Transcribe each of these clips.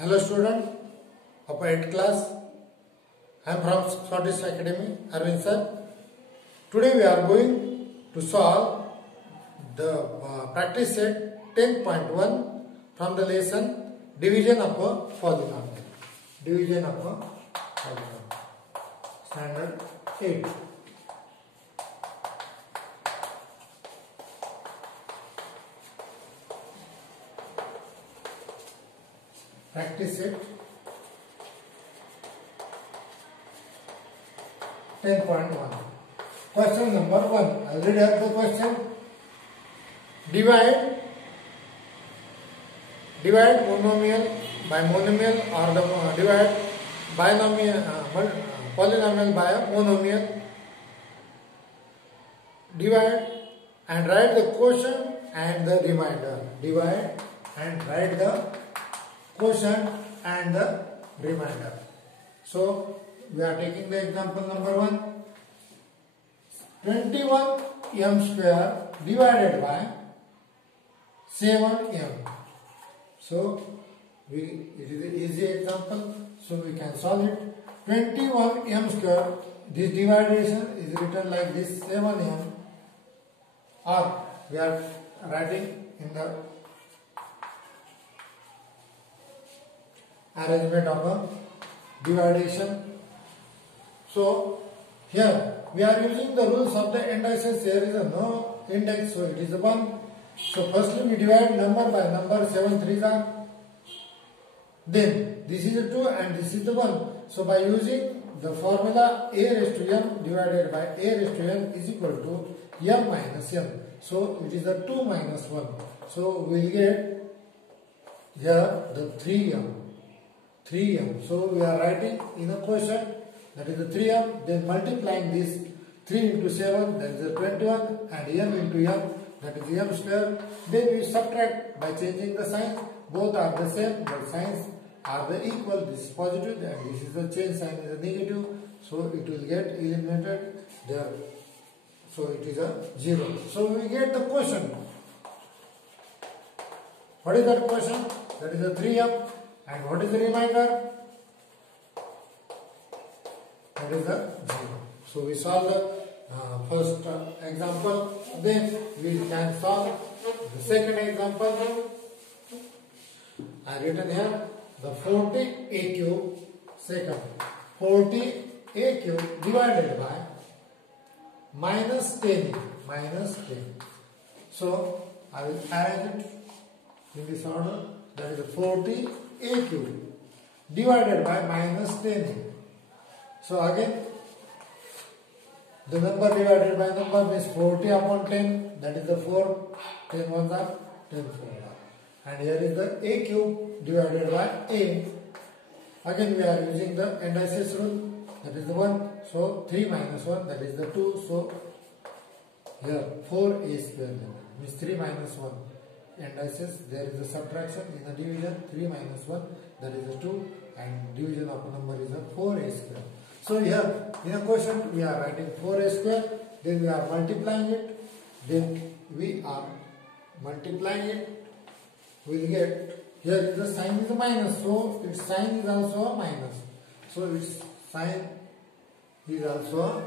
Hello student of 8th class. I am from Scottish Academy, Arvind sir. Today we are going to solve the practice set 10.1 from the lesson division of a polynomial. Division of a polynomial. Standard 8. Practice it 10.1. Question number 1. I already have the question. Divide monomial by monomial, or the divide binomial polynomial by a monomial. Divide and write the quotient and the remainder. Divide and write the quotient and the remainder. So we are taking the example number 1. 21m square divided by 7m. So it is an easy example, so we can solve it. 21m square, this division is written like this, 7m, or we are writing in the arrangement of a division. So here we are using the rules of the indices. There is a no index, so it is a 1. So firstly we divide number by number, 7 3s are. Then this is a 2 and this is the 1. So by using the formula a raised to m divided by a raised to n is equal to m minus n. So it is a 2 minus 1. So we will get here the 3m. So we are writing in a quotient, that is the 3m, then multiplying this 3 into 7, that is the 21, and m into m, that is m square. Then we subtract by changing the sign. Both are the same, but signs are the equal. This is positive and this is the change sign is a negative. So it will get eliminated there. So it is a 0. So we get the quotient. What is that quotient? That is the 3m. And what is the remainder? That is the 0. So we solve the first example. Then we can solve the second example. I have written here the 40a cube. Second, 40a cube divided by minus 10. So I will arrange it in this order. That is the 40a cube divided by minus 10. So again, the number divided by number means 40 upon 10, that is the 4. 10 ones are 10 4. And here is the a cube divided by a. Again we are using the indices rule, that is the 1. So 3 minus 1, that is the 2. So here 4a square means 3 minus 1. Indices, there is a subtraction in the division, 3 minus 1, that is a 2, and division of a number is a 4a square. So here in a quotient we are writing 4a square, then we are multiplying it, we will get, here the sign is a minus, so its sign is also a minus. So its sign is also a,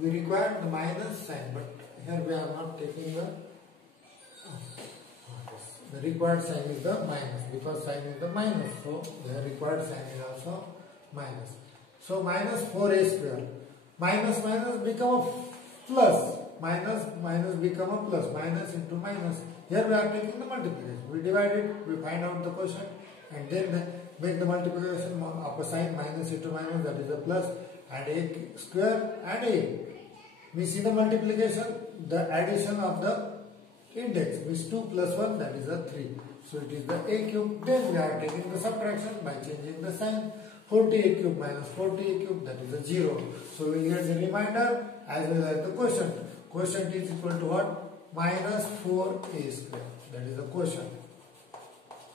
we require the minus sign, but here we are not taking the required sign is the minus, because sign is the minus, so the required sign is also minus. So minus 4a square, minus become a plus, minus become a plus, minus into minus. Here we are taking the multiplication. We divide it, we find out the quotient, and then make the multiplication of a sign, minus into minus, that is a plus, and a square and a. We see the multiplication, the addition of the index is 2 plus 1, that is a 3. So it is the a cube. Then we are taking the subtraction by changing the sign. 40a cube minus 40a cube, that is a 0. So we get the remainder as well as the quotient. Quotient is equal to what? Minus 4a square. That is the quotient.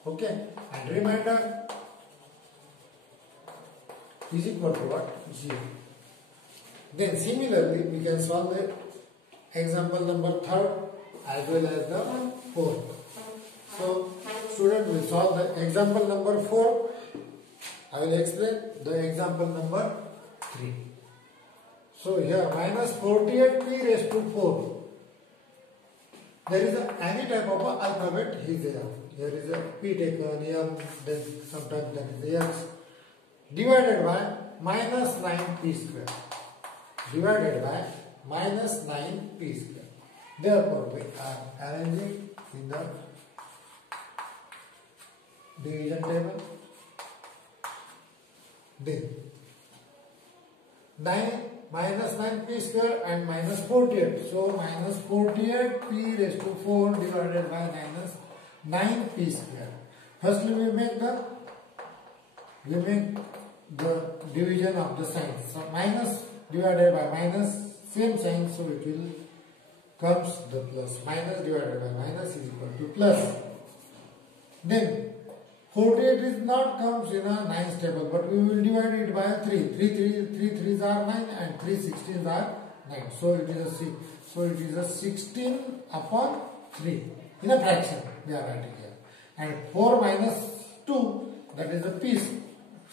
Okay. And remainder is equal to what? 0. Then similarly we can solve the example number 3 as well as the 4. So student will solve the example number 4. I will explain the example number 3. So here minus 48p raised to 4. There is any type of alphabet is there. Here is a p taken, m, then sometimes there is a x. Divided by minus 9p square. Divided by minus 9p square. Therefore, we are arranging in the division table. Then 9 minus 9p square and minus 48. So minus 48p raised to 4 divided by minus 9p square. Firstly, we make the division of the signs. So minus divided by minus, same sign, so it will comes the plus. Minus divided by minus is equal to plus. Then 48 is not comes in a 9's table, but we will divide it by 3. 3 3s are 9 and 3 16s are 9. So it is a 6. So it is a 16 upon 3 in a fraction we are writing here. And 4 minus 2, that is the p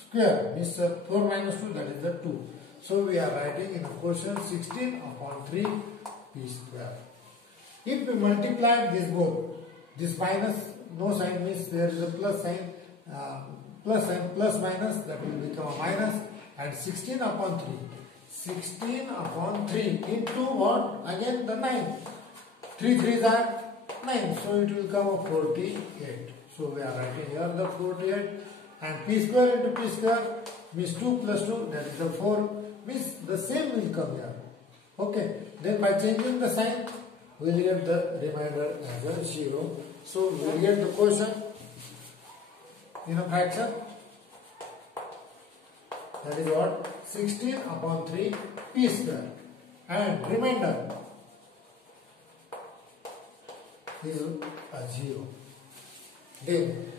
square. Means 4 minus 2, that is the 2. So we are writing in the question 16 upon 3 p square. If we multiply this both, this minus no sign means there is a plus sign, plus minus, that will become a minus, and 16 upon 3. 16 upon 3 into what? Again the 9. 3 3s are 9, so it will come a 48. So we are writing here the 48, and p square into p square means 2 plus 2, that is the 4, means the same will come here. Okay, then by changing the sign, we will get the remainder as a 0. So we will get the quotient in a fraction. That is what? 16 upon 3 p square. And remainder is a 0. Then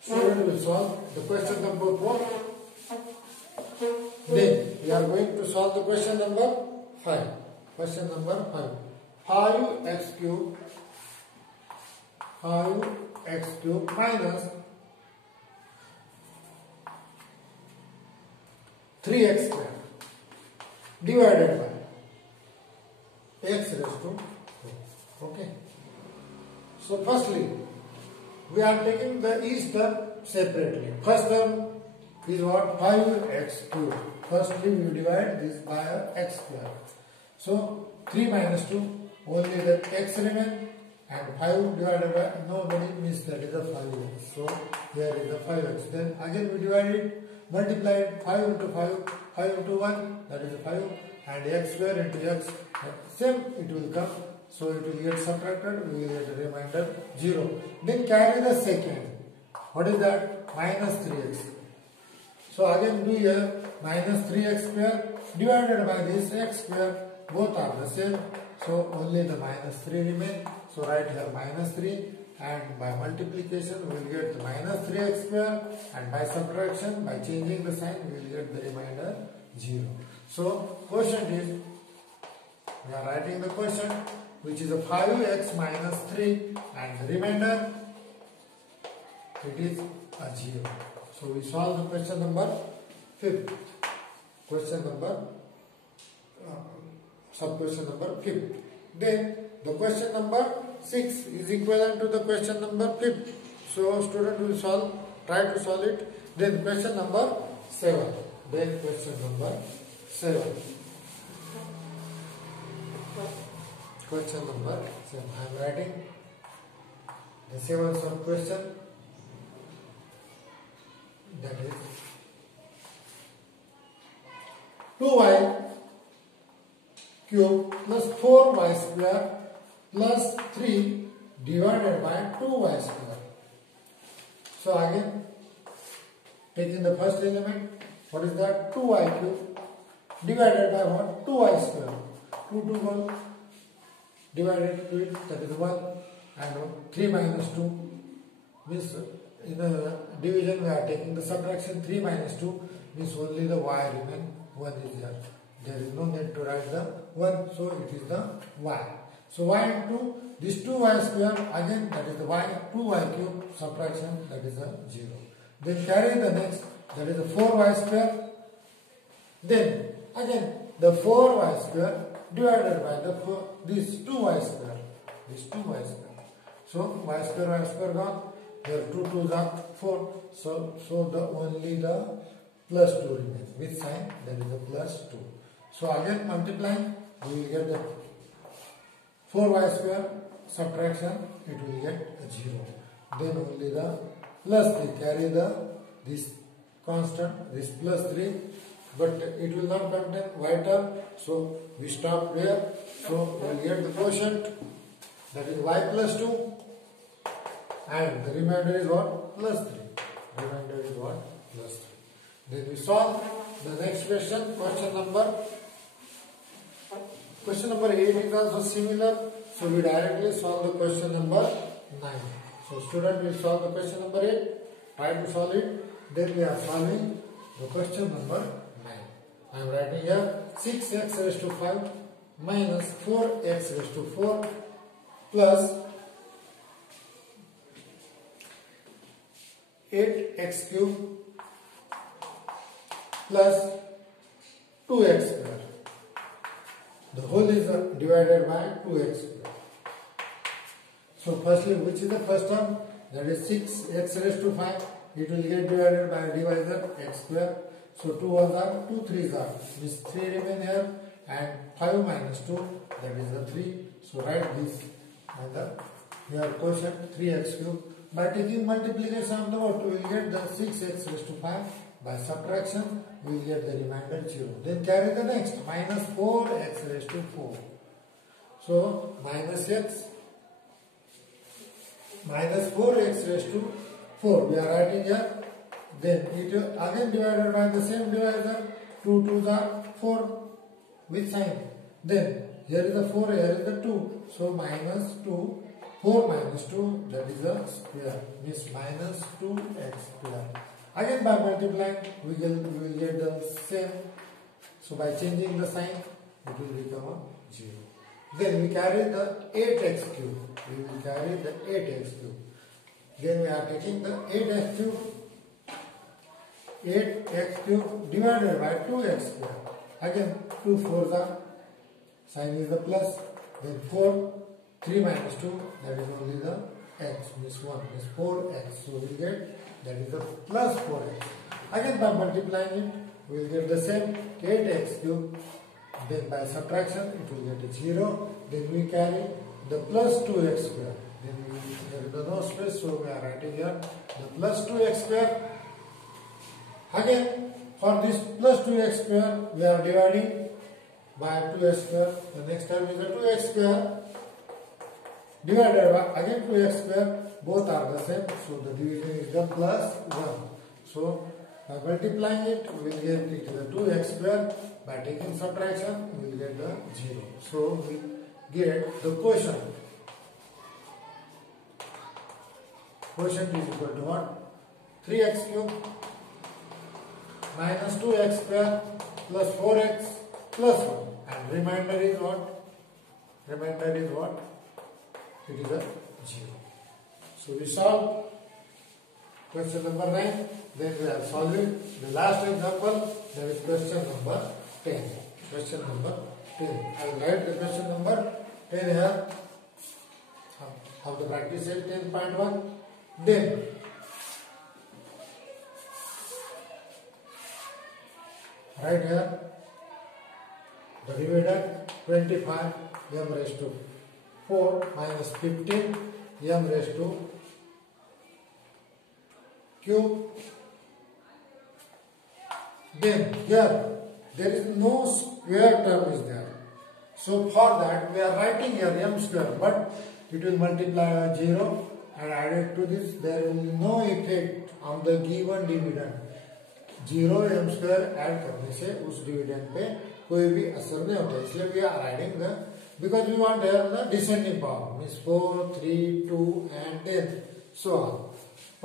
student will solve the question number 4. Then we are going to solve the question number 5. Question number 5. 5x cube minus 3x square divided by x raised to 4. Okay. So firstly, we are taking the each term separately. First term is what? 5x cube. Firstly, we divide this by x square. So 3 minus 2, only the x remain, and 5 divided by nobody means that is a 5x. So there is a 5x. Then again we divide it, multiply it, 5 into 5, 5 into 1, that is a 5, and x square into x, same it will come. So it will get subtracted, we will get the remainder 0. Then carry the second. What is that? Minus 3x. So again do here, minus 3x square divided by this x square, both are the same. So only the minus 3 remain. So write here minus 3, and by multiplication we will get the minus 3x square, and by subtraction, by changing the sign, we will get the remainder 0. So quotient is, we are writing the quotient, which is a 5x minus 3, and the remainder, it is a 0. So we solve the question number 5. Question number, sub-question number 5. Then the question number 6 is equivalent to the question number 5. So student will try to solve it. Then question number 7. Then question number 7. Question number 7. I am writing the 7th sub question. That is 2y cube plus 4y square plus 3 divided by 2y square. So again, taking the first element, what is that? 2y cube divided by what? 2y square. 2 to 1 divided to it, that is 1, and 3 minus 2 means in the division we are taking the subtraction. 3 minus 2 means only the y remain, 1 is there. There is no need to write the 1, so it is the y. So y into this 2y square, again that is the y, 2y cube, subtraction, that is a 0. Then carry the next, that is the 4y square. Then again the 4y square divided by this 2y square. This 2y square. So y square gone. Here 2 2s are 4. So only the plus 2 remains. With sign, that is the plus 2. So again multiplying, we will get the 4y square, subtraction, it will get a 0. Then only the plus 3, carry this constant, this plus 3, but it will not contain y term, so we stop here. So we will get the quotient, that is y plus 2, and the remainder is what? Plus 3. Remainder is what? Plus 3. Then we solve the next question, question number 8 is also similar. So we directly solve the question number 9. So student will solve the question number 8, try to solve it. Then we are solving the question number 9. I am writing here 6x raised to 5 minus 4x raised to 4 plus 8x cube plus 2x square. The whole is divided by 2x square. So firstly, which is the first term? That is 6x raised to 5. It will get divided by a divisor x square. So 2 1s are 2 3s are. This 3 remain here, and 5 minus 2, that is the 3. So write this and here quotient 3x cube. By taking multiplication of the what, we will get the 6x raised to 5. By subtraction, we will get the remainder 0. Then carry the next, minus 4x raised to 4. So minus 4x raised to 4. We are writing here. Then it again divided by the same divisor. 2 2s are 4 with sign. Then here is the 4, here is the 2. So minus 2. 4 minus 2, that is a square, means minus 2x square. Again by multiplying, we will get the same. So by changing the sign, it will become a 0. Then we carry the 8x cube. We will carry the 8x cube. Then we are taking the 8x cube. 8x cube divided by 2x square. Again 2 4s are, sign is the plus. Then 4. 3 minus 2, that is only the x, means 1, means 4x. So we will get, that is the plus 4x. Again by multiplying it, we will get the same 8x cube. Then by subtraction, it will get a 0. Then we carry the plus 2x square. Then there is no space, so we are writing here the plus 2x square. Again, for this plus 2x square, we are dividing by 2x square. The next term is the 2x square. Divided by again 2x square, both are the same, so the division is the plus 1. So by multiplying it, we will get it to the 2x square. By taking subtraction, we will get the 0. So we get the quotient. Quotient is equal to what? 3x cube minus 2x square plus 4x plus 1. And remainder is what? Remainder is what? It is a 0. So we solve question number 9. Then we are solving the last example, that is question number 10. Question number 10. I will write the question number 10 here. Of the practice set 10.1. Then right here the dividend 25 m raised to 4 minus 15 m raised to cube. Then here there is no square term is there. So for that we are writing here m square, but it will multiply by 0 and added to this. There will be no effect on the given dividend. 0 m square add करने से उस dividend pay कोई भी असर नहीं होता, इसलिए we are adding the, because we want here the descending power, means 4, 3, 2 and 10, so on.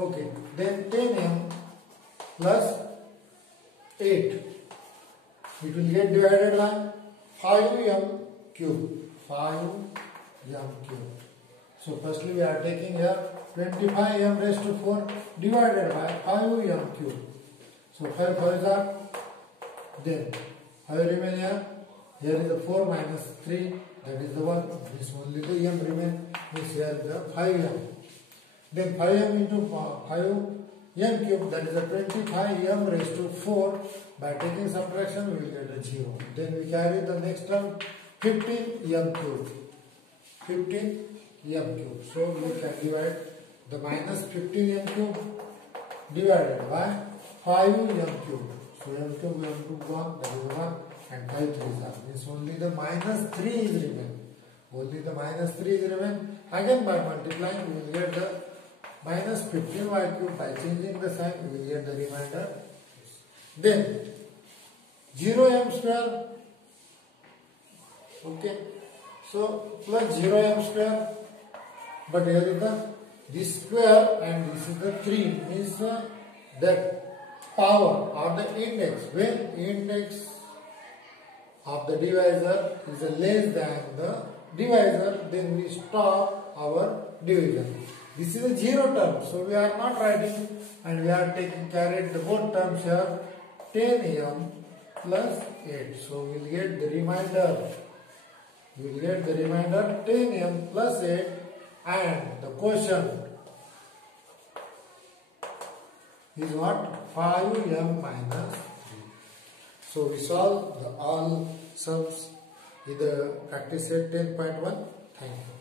Okay, then 10m plus 8, it will get divided by 5m cube, 5 m cube. So firstly we are taking here 25 m raised to 4 divided by 5 m cube. So 5 5s are, then 5 remain here. Here is the 4 minus 3, that is the 1. This only the m remain, means here is the 5m. Then 5m into 5m cube, that is a 25m raised to 4. By taking subtraction, we will get a 0. Then we carry the next term, 15m cube. 15m cube. So we can divide the minus 15m cube divided by 5m cube. So m cube, 1, that is 1, and 5 3s are. Means only the minus 3 is remain. Only the minus 3 is remain. Again by multiplying, we will get the minus 15y cube. By changing the sign, we will get the remainder. Then 0m square. Okay. So plus 0m square. But here is this square and this is the 3. Means that power or the index. When index of the divisor is less than the divisor, then we stop our division. This is a 0 term, so we are not writing, and we are carried the both terms here, 10m plus 8. So we will get the remainder. We will get the remainder 10m plus 8, and the quotient is what? 5m minus 3. So we solve all sums in the practice set 10.1. Thank you.